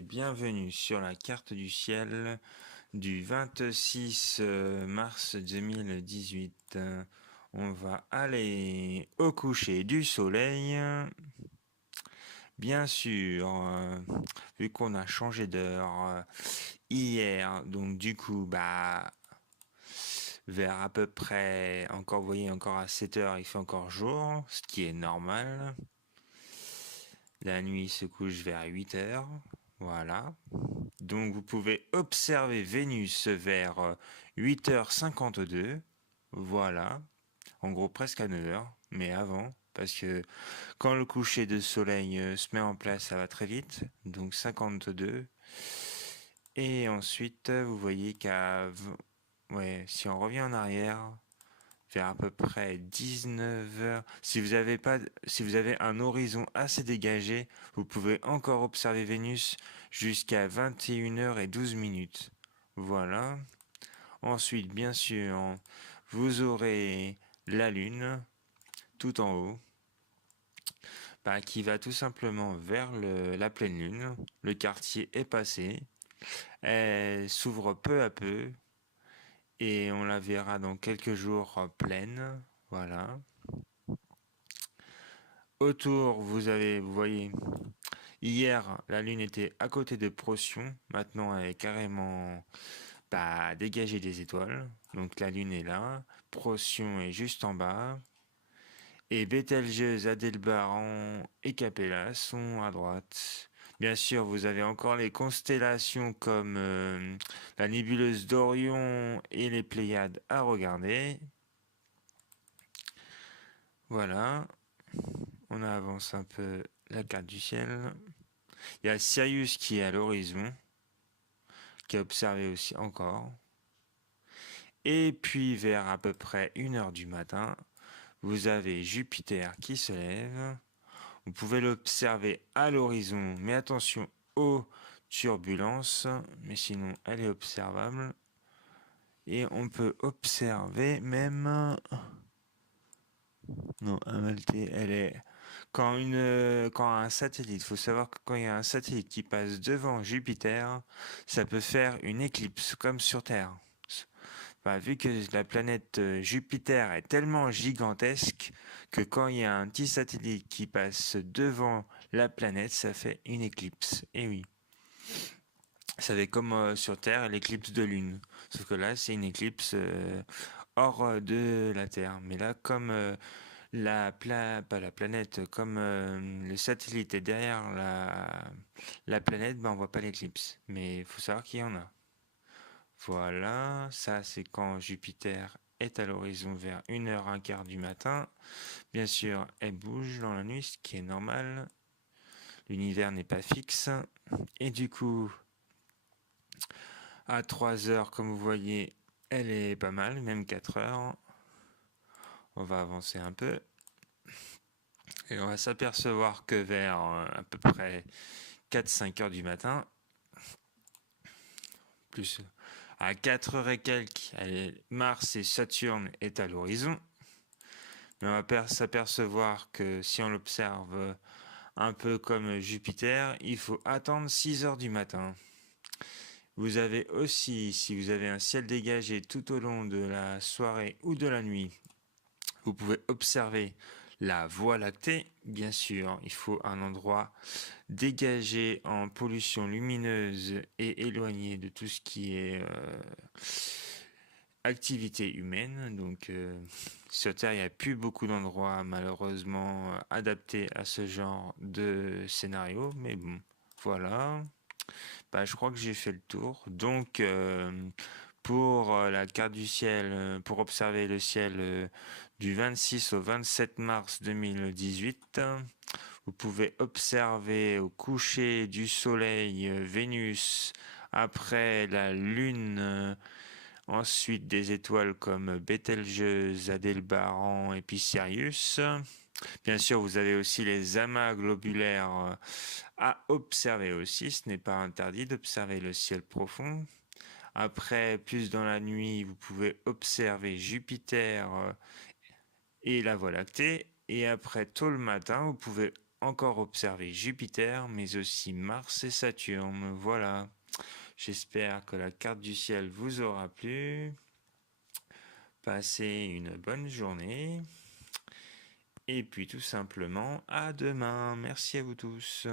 et bienvenue sur la carte du ciel du 26 mars 2018. On va aller au coucher du soleil. Bien sûr, vu qu'on a changé d'heure hier, donc du coup, vers à peu près, encore, vous voyez, encore à 7 heures, il fait encore jour, ce qui est normal. La nuit se couche vers 8 heures. Voilà. Donc vous pouvez observer Vénus vers 8h52. Voilà. En gros presque à 9h, mais avant. Parce que quand le coucher de soleil se met en place, ça va très vite. Donc 52. Et ensuite, vous voyez ouais, si on revient en arrière, vers à peu près 19 heures. Si vous avez un horizon assez dégagé, vous pouvez encore observer Vénus jusqu'à 21h12. Voilà. Ensuite, bien sûr, vous aurez la Lune tout en haut, qui va tout simplement vers la pleine Lune. Le quartier est passé. Elle s'ouvre peu à peu et on la verra dans quelques jours pleine. Voilà. Autour, vous voyez, hier, la Lune était à côté de Procyon. Maintenant, elle est carrément dégagée des étoiles. Donc la Lune est là. Procyon est juste en bas. Et Bételgeuse, Adalbéran et Capella sont à droite. Bien sûr, vous avez encore les constellations comme la nébuleuse d'Orion et les Pléiades à regarder. Voilà. On avance un peu la carte du ciel. Il y a Sirius qui est à l'horizon, qui est observé aussi encore. Et puis vers à peu près 1h du matin, vous avez Jupiter qui se lève. Vous pouvez l'observer à l'horizon, mais attention aux turbulences, mais sinon elle est observable. Et on peut observer même... Non, Amalthée, elle est... Quand un satellite, faut savoir que quand il y a un satellite qui passe devant Jupiter, ça peut faire une éclipse, comme sur Terre. Vu que la planète Jupiter est tellement gigantesque que quand il y a un petit satellite qui passe devant la planète, ça fait une éclipse. Et oui. Ça fait comme sur Terre, l'éclipse de lune. Sauf que là, c'est une éclipse hors de la Terre. Mais là, comme pas la planète, comme le satellite est derrière la planète, on voit pas l'éclipse. Mais il faut savoir qu'il y en a. Voilà, ça c'est quand Jupiter est à l'horizon vers 1h15 du matin. Bien sûr, elle bouge dans la nuit, ce qui est normal. L'univers n'est pas fixe. Et du coup, à 3 heures, comme vous voyez, elle est pas mal, même 4 heures. On va avancer un peu. Et on va s'apercevoir que vers à peu près 4-5 heures du matin, plus à 4 heures et quelques, Mars et Saturne est à l'horizon. Mais on va s'apercevoir que si on l'observe un peu comme Jupiter, il faut attendre 6 heures du matin. Vous avez aussi, si vous avez un ciel dégagé tout au long de la soirée ou de la nuit, vous pouvez observer la Voie lactée. Bien sûr, il faut un endroit dégagé en pollution lumineuse et éloigné de tout ce qui est activité humaine. Donc sur Terre, il n'y a plus beaucoup d'endroits malheureusement adaptés à ce genre de scénario. Mais bon, voilà. Je crois que j'ai fait le tour. Donc pour la carte du ciel, pour observer le ciel du 26 au 27 mars 2018, vous pouvez observer au coucher du soleil Vénus, après la lune, ensuite des étoiles comme Bételgeuse, Adalbéran et puis Sirius. Bien sûr, vous avez aussi les amas globulaires à observer aussi. Ce n'est pas interdit d'observer le ciel profond. Après, plus dans la nuit, vous pouvez observer Jupiter et la Voie lactée. Et après, tôt le matin, vous pouvez encore observer Jupiter, mais aussi Mars et Saturne. Voilà. J'espère que la carte du ciel vous aura plu. Passez une bonne journée. Et puis tout simplement, à demain. Merci à vous tous.